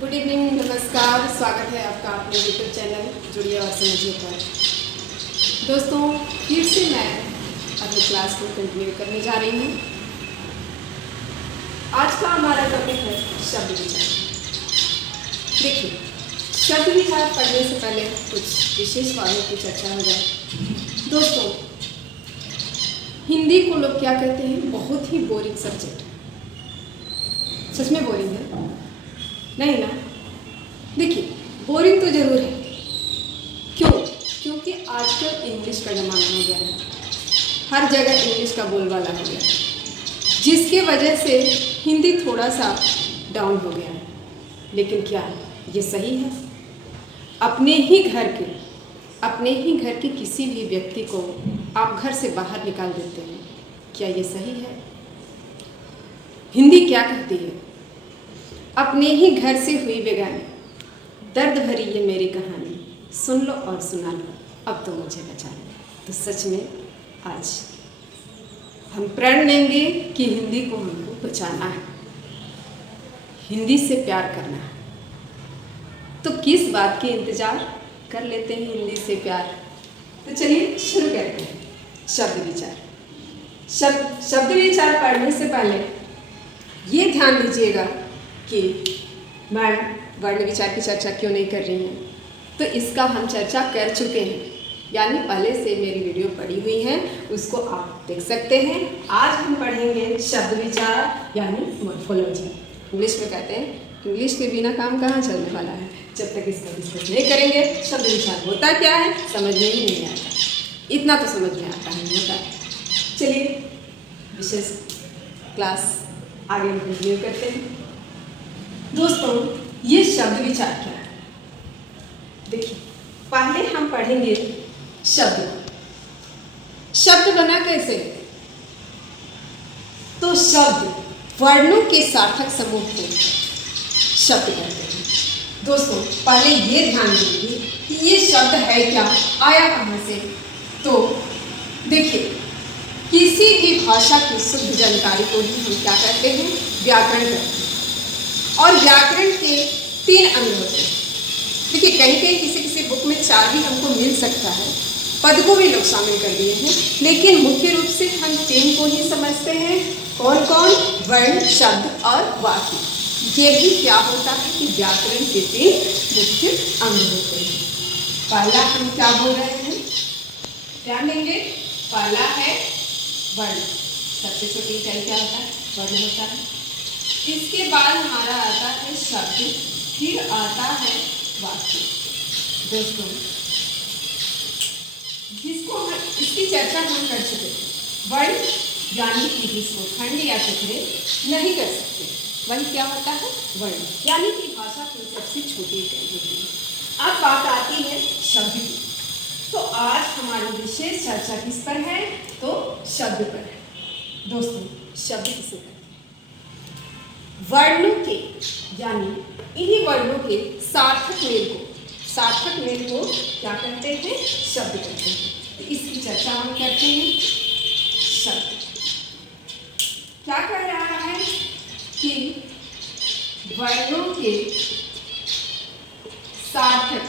Good evening, नमस्कार। स्वागत है आपका अपने यूट्यूब चैनल जुड़िए और समझिए पर। दोस्तों, फिर से मैं अपनी क्लास को कंटिन्यू करने जा रही हूँ। आज का हमारा टॉपिक है शब्द विचार। देखिए, शब्द विचार पढ़ने से पहले कुछ विशेष बातों की चर्चा हो जाए। दोस्तों, हिंदी को लोग क्या कहते हैं? बहुत ही बोरिंग सब्जेक्ट। सच में बोरिंग है? नहीं ना? देखिए, बोरिंग तो जरूर है। क्यों? क्योंकि आजकल इंग्लिश का ज़माना हो गया है। हर जगह इंग्लिश का बोलबाला हो गया है, जिसकी वजह से हिंदी थोड़ा सा डाउन हो गया है। लेकिन क्या ये सही है? अपने ही घर के किसी भी व्यक्ति को आप घर से बाहर निकाल देते हैं, क्या ये सही है? हिंदी क्या कहती है? अपने ही घर से हुई बेगानी, दर्द भरी ये मेरी कहानी, सुन लो और सुना लो, अब तो मुझे बचा लो। तो सच में आज हम प्रण लेंगे कि हिंदी को हमको बचाना है, हिंदी से प्यार करना है। तो किस बात की इंतजार कर लेते हैं हिंदी से प्यार। तो चलिए शुरू करते हैं। शब्द विचार। शब्द विचार पढ़ने से पहले ये ध्यान दीजिएगा कि मैं वर्ण विचार की चर्चा क्यों नहीं कर रही हूँ। तो इसका हम चर्चा कर चुके हैं, यानी पहले से मेरी वीडियो पड़ी हुई है, उसको आप देख सकते हैं। आज हम पढ़ेंगे शब्द विचार यानी मॉर्फोलॉजी। इंग्लिश में कहते हैं, इंग्लिश के बिना काम कहाँ चलने वाला है। जब तक इसका डिस्कस नहीं करेंगे शब्द विचार होता क्या है समझ में ही नहीं आता। इतना तो समझ में आता है होता है। चलिए विशेष क्लास आगे कंटिन्यू करते हैं। दोस्तों, ये शब्द विचार क्या है? देखिए, पहले हम पढ़ेंगे शब्द। शब्द बना कैसे? तो शब्द वर्णों के सार्थक समूह को शब्द कहते हैं। दोस्तों, पहले ये ध्यान दीजिए कि ये शब्द है क्या, आया कहाँ से। तो देखिए, किसी भी भाषा की शुद्ध जानकारी को ही हम क्या कहते हैं? व्याकरण कहते हैं। और व्याकरण के 3 अंग होते हैं। देखिए, कहीं किसी बुक में 4 भी हमको मिल सकता है, पद को भी लोग शामिल कर दिए हैं, लेकिन मुख्य रूप से हम 3 को ही समझते हैं। कौन कौन? वर्ण, शब्द और वाक्य। ये भी क्या होता है कि व्याकरण के 3 मुख्य अंग होते हैं। पहला हम क्या बोल रहे हैं? ध्यान देंगे। पहला है वर्ण। सबसे छोटी इकाई क्या होता है? वर्ण होता है। इसके बाद हमारा आता है शब्द, फिर आता है वाक्य। दोस्तों, इसकी चर्चा हम कर चुके थे। वर्ण यानी कि जिसको खंड या टुकड़े नहीं कर सकते, वही क्या होता है? वर्ण यानी कि भाषा की सबसे छोटी इकाई होती है। अब बात आती है शब्द की। तो आज हमारी विशेष चर्चा किस पर है? तो शब्द पर है। दोस्तों, शब्द किसे कहते हैं? वर्णों के, यानी इन्हीं वर्णों के सार्थक मेल को क्या कहते हैं? शब्द कहते हैं। तो इसकी चर्चा हम करते हैं। शब्द क्या कह रहा है कि वर्णों के सार्थक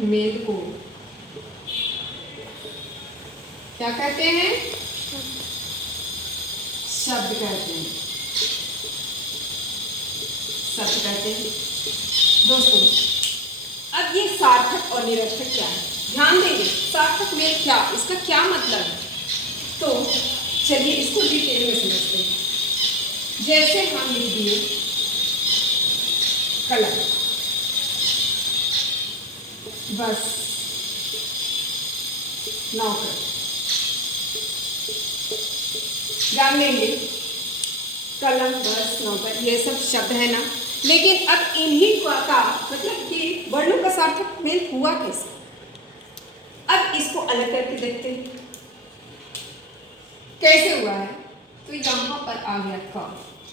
मेल को क्या कहते हैं? शब्द कहते हैं। दोस्तों, अब ये सार्थक और निरर्थक क्या है? ध्यान देंगे। सार्थक मेल क्या, इसका क्या मतलब है? तो चलिए इसको डिटेल में समझते हैं। जैसे हम लिख दिए कलम, बस, नौकर। ध्यान देंगे, कलम, बस, नौकर, ये सब शब्द है ना। लेकिन अब इन्हीं का मतलब कि वर्णों का सार्थक मेल हुआ कैसे? अब इसको अलग करके देखते हैं कैसे हुआ है। तो यहाँ पर आ गया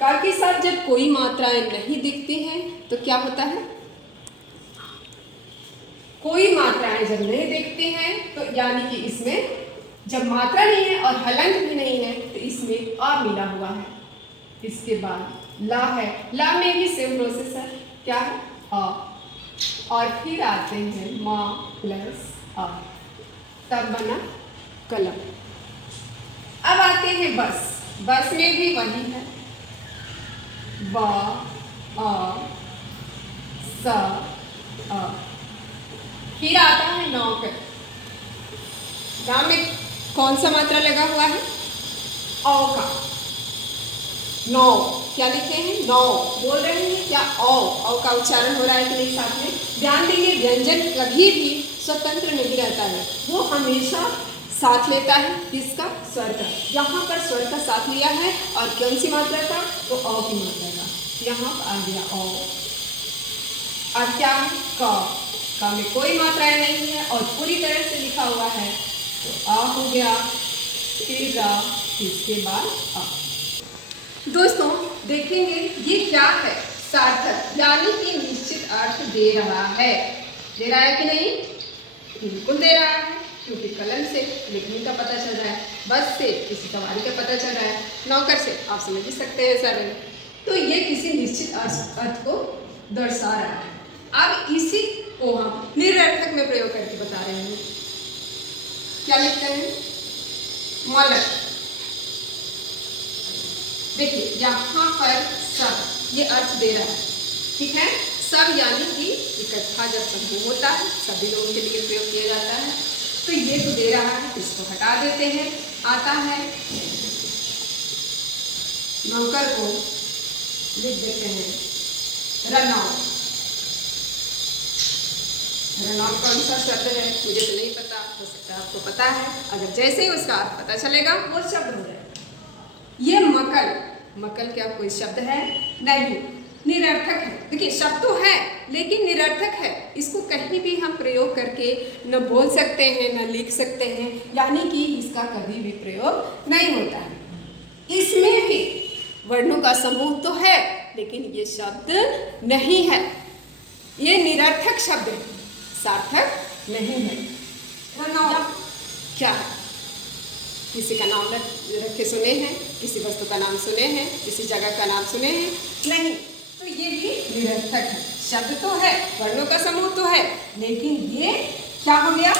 का के साथ जब कोई मात्राएं नहीं दिखती हैं तो क्या होता है? कोई मात्राएं जब नहीं दिखती हैं तो यानी कि इसमें जब मात्रा नहीं है और हलंत भी नहीं है तो इसमें आ मिला हुआ है। इसके बाद ला है, ला में भी सेम प्रोसेस है, क्या है अ, और फिर आते हैं मा प्लस अ, तब बना कलम। अब आते हैं बस, बस में भी वही है, ब अ स अ, फिर आता है नौकर। नाम में कौन सा मात्रा लगा हुआ है, औ का, नौ, क्या लिखे हैं नौ, बोल रहे हैं क्या औ का उच्चारण हो रहा है कि नहीं साथ में। ध्यान देंगे व्यंजन कभी भी स्वतंत्र नहीं रहता है, वो हमेशा साथ लेता है किसका, स्वर का। यहाँ पर स्वर का साथ लिया है और कौन सी मात्रा का, तो औ की मात्रा का। यहाँ आ गया औ, अब क्या है का में कोई मात्राएं नहीं है और पूरी तरह से लिखा हुआ है, तो आ हो गया, फिर रा, इसके बाद आ। दोस्तों देखेंगे ये क्या है, सार्थक यानी कि निश्चित अर्थ दे रहा है। दे रहा है कि नहीं, बिल्कुल दे रहा है, क्योंकि कलम से लिखने का पता चल रहा है, बस से किसी सवारी का पता चल रहा है, नौकर से आप समझ ही सकते हैं सर। तो ये किसी निश्चित अर्थ को दर्शा रहा है। अब इसी को हम निरर्थक में प्रयोग करके बता रहे हैं। क्या लिखते हैं, मलक। देखिए यहाँ पर सब ये अर्थ दे रहा है, ठीक है। सब यानी कि इकट्ठा जब समूह होता है, सभी लोगों के लिए प्रयोग किया जाता है, तो ये तो दे रहा है, इसको हटा देते हैं। आता है नौकर को लिख देते हैं रनौत। रनौत कौन सा शब्द है मुझे तो नहीं पता, हो सकता है आपको पता है। अगर जैसे ही उसका अर्थ पता चलेगा वो शब्द हो जाएगा। ये मकल, मकल क्या कोई शब्द है, नहीं, निरर्थक है। देखिए शब्द तो है लेकिन निरर्थक है, इसको कहीं भी हम प्रयोग करके न बोल सकते हैं न लिख सकते हैं, यानी कि इसका कभी भी प्रयोग नहीं होता है। इसमें भी वर्णों का समूह तो है लेकिन ये शब्द नहीं है, ये निरर्थक शब्द है, सार्थक नहीं है। क्या है, किसी का नाम रखे सुने हैं, किसी वस्तु का नाम सुने हैं, किसी जगह का नाम सुने हैं, नहीं, तो ये भी निरर्थक है। शब्द तो है, वर्णों का समूह तो है, लेकिन ये क्या हो गया,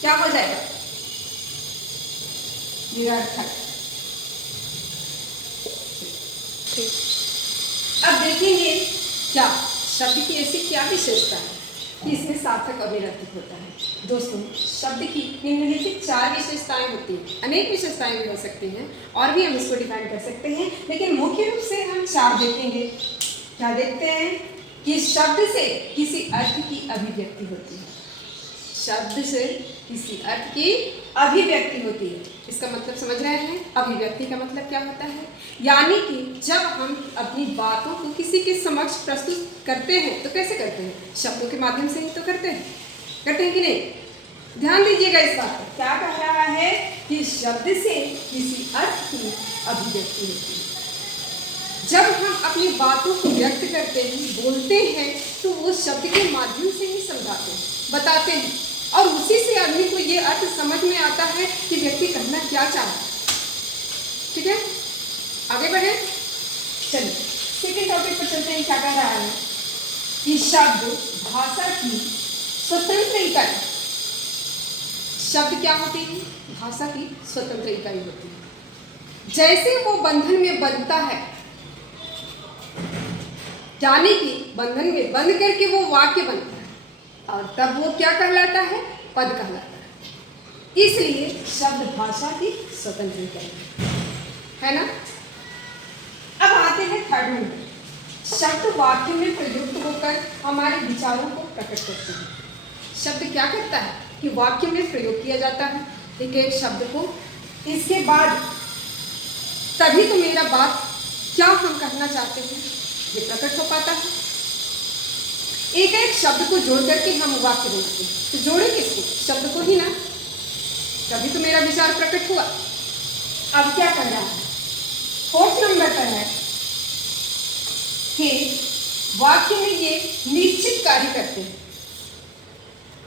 क्या हो जाएगा, निरर्थक। अब देखेंगे क्या शब्द की ऐसी क्या विशेषता है कि इसमें सार्थक अभिव्यक्ति होता है। दोस्तों शब्द की निम्नलिखित 4 विशेषताएं होती हैं, अनेक विशेषताएं भी हो सकती हैं और भी हम इसको डिफाइन कर सकते हैं, लेकिन मुख्य रूप से हम 4 देखेंगे। क्या देखते हैं कि शब्द से किसी अर्थ की अभिव्यक्ति होती है, शब्द से किसी अर्थ की अभिव्यक्ति होती है। इसका मतलब समझ रहे हैं, अभिव्यक्ति का मतलब क्या होता है, यानी कि जब हम अपनी बातों को किसी के समक्ष प्रस्तुत करते हैं तो कैसे करते हैं, शब्दों के माध्यम से ही तो करते हैं कि नहीं। ध्यान दीजिएगा इस बात पर, क्या कह रहा है कि शब्द से किसी अर्थ की अभिव्यक्ति होती है। जब हम अपनी बातों को व्यक्त करते हैं, बोलते हैं, तो वो शब्द के माध्यम से ही समझाते हैं, बताते हैं, और उसी से आदमी को ये अर्थ समझ में आता है कि व्यक्ति कहना क्या चाहता है। ठीक है, आगे बढ़े, चलिए सेकेंड टॉपिक पर चलते हैं। क्या कह रहा है कि शब्द भाषा की स्वतंत्र इकाई। शब्द क्या होती है, भाषा की स्वतंत्र इकाई होती है। जैसे वो बंधन में बंधता है, यानी कि बंधन में बंध करके वो वाक्य बनता है, और तब वो क्या कहलाता है, पद कहलाता है। इसलिए शब्द भाषा की स्वतंत्र इकाई है ना। अब आते हैं थर्ड में, शब्द वाक्य में प्रयुक्त होकर हमारे विचारों को प्रकट करते हैं। शब्द क्या करता है कि वाक्य में प्रयोग किया जाता है एक एक शब्द को, इसके बाद तभी तो मेरा बात क्या हम कहना चाहते हैं ये प्रकट हो पाता है। एक एक शब्द को जोड़ करके हम वाक्य बनाते हैं, तो जोड़े किसको, शब्द को ही ना, तभी तो मेरा विचार प्रकट हुआ। अब क्या कर रहा है, फोर्थ नंबर पर है कि वाक्य में ये निश्चित कार्य करते हैं,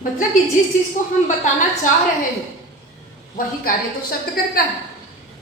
मतलब कि जिस चीज को हम बताना चाह रहे हैं वही कार्य तो शब्द करता है।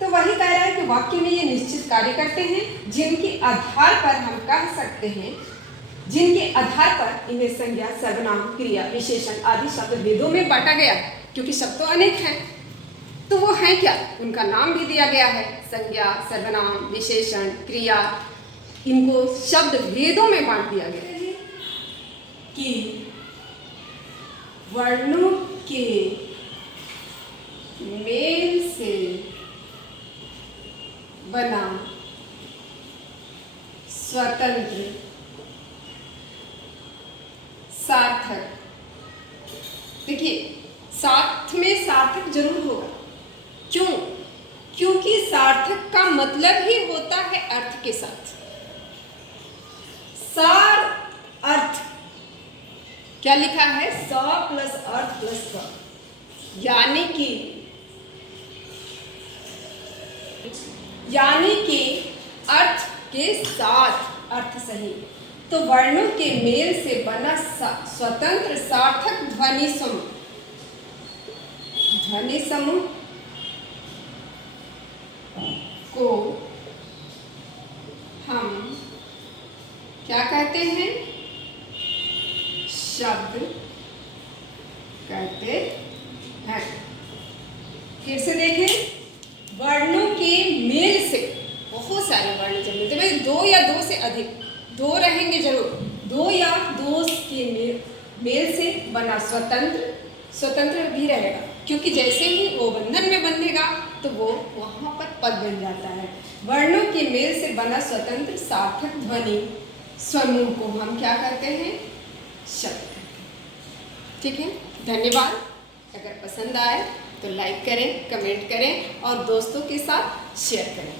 तो वही कह रहा है कि वाक्य में ये निश्चित कार्य करते हैं जिनके आधार पर हम कह सकते हैं, जिनके आधार पर इन्हें संज्ञा, सर्वनाम, क्रिया, विशेषण आदि शब्द भेदों में बांटा गया, क्योंकि शब्द तो अनेक हैं। तो वो हैं क्या, उनका नाम भी दिया गया है। संज्ञा, सर्वनाम, विशेषण, क्रिया, इनको शब्द भेदों में बांट दिया गया है कि वर्णों के मेल से बना स्वतंत्र सार्थक। देखिए, साथ में सार्थक जरूर होगा। क्यों? क्योंकि सार्थक का मतलब ही होता है अर्थ के साथ। सार अर्थ क्या लिखा है? स प्लस अर्थ प्लस क, यानी कि अर्थ के साथ अर्थ सही। तो वर्णों के मेल से बना स्वतंत्र सार्थक ध्वनि समूह, ध्वनि समूह को हम क्या कहते हैं? शब्द कहते हैं। फिर से देखें, वर्णों के मेल से, बहुत सारे वर्ण जब मिलते हैं, दो या दो से अधिक, दो रहेंगे जरूर, दो या दो के मेल से बना स्वतंत्र भी रहेगा, क्योंकि जैसे ही वो बंधन में बंधेगा तो वो वहाँ पर पद बन जाता है। वर्णों के मेल से बना स्वतंत्र सार्थक ध्वनि समूह को हम क्या करते हैं? शब्द कहते हैं। ठीक है, धन्यवाद। अगर पसंद आए तो लाइक करें, कमेंट करें और दोस्तों के साथ शेयर करें।